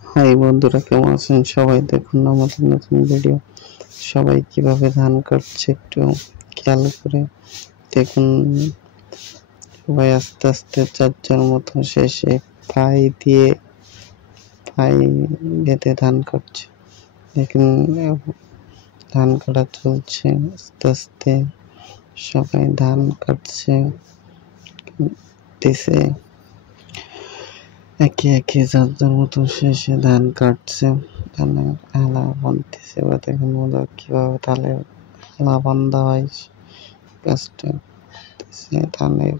High বন্ধুরা, কেমন আছেন সবাই? দেখুন আমাদের নতুন ভিডিও। সবাই কিভাবে ধান কাটছে একটু খেয়াল করে দেখুন। সবাই আস্তে আস্তে যার যার মতো শেষে পাই বেঁধে ধান কাটছে। দেখুন ধান কাটা চলছে আস্তে আস্তে, সবাই ধান কাটছে দিছে একে একে যার যার মতো শেষে ধান কাটছে, ধানের হালা বানতেছে। এবার দেখুন বন্ধুরা কিভাবে ধানের হালা বান্ধা হয়। কাজটা করতেছে ধানের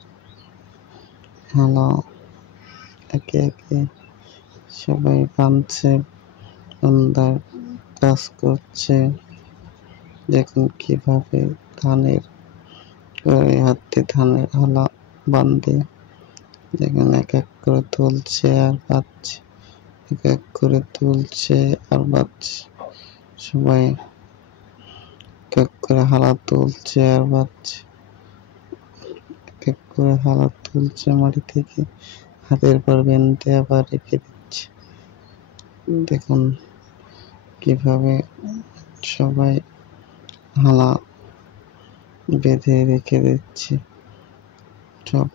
হালা একে একে সবাই বানছে, বান্ধার কাজ করছে। দেখুন কিভাবে ধানের হাতে ধানের হালা বান্ধে, দেখুন এক এক করে তুলছে আর বাঁধছে, এক এক করে তুলছে আর বাঁধছে। সবাই এক এক করে হালা তুলছে আর বাঁধছে, এক এক করে হালা তুলছে মাটি থেকে, হাতের পর বেঁধে আবার রেখে দিচ্ছে। দেখুন কিভাবে সবাই হালা বেঁধে রেখে দিচ্ছে। সব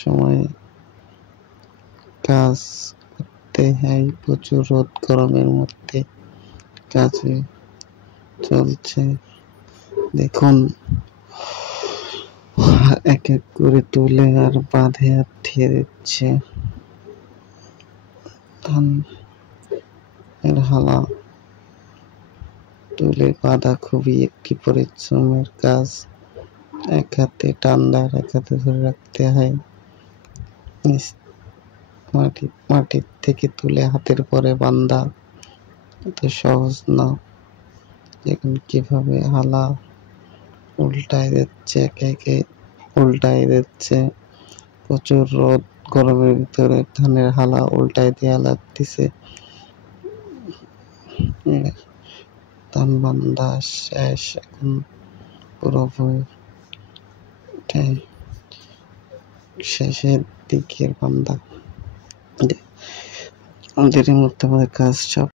সময় কাজ করতে হয়, প্রচুর রোদ গরমের মধ্যে কাজে চলছে। দেখুন এক এক করে তুলে আর বাঁধে আর দিয়ে দিচ্ছে। ধান এর হালা তুলে বাঁধা খুবই একটি পরিশ্রমের কাজ। এক হাতে টানলে আর এক হাতে ধরে রাখতে হয়। মাটির থেকে তুলে হাতের পরে বান্ধা এত সহজ না। দেখুন কিভাবে হালা উল্টায় দিচ্ছে, একে একে উল্টায় দিচ্ছে। প্রচুর রোদ গরমের ভিতরে ধানের হালা উল্টায় দেওয়া লাগতেছে। ধান বান্ধা শেষ, এখন পুরোপুরি শেষের দিকের বান্ধা। আমাদের মধ্যে কাজ সব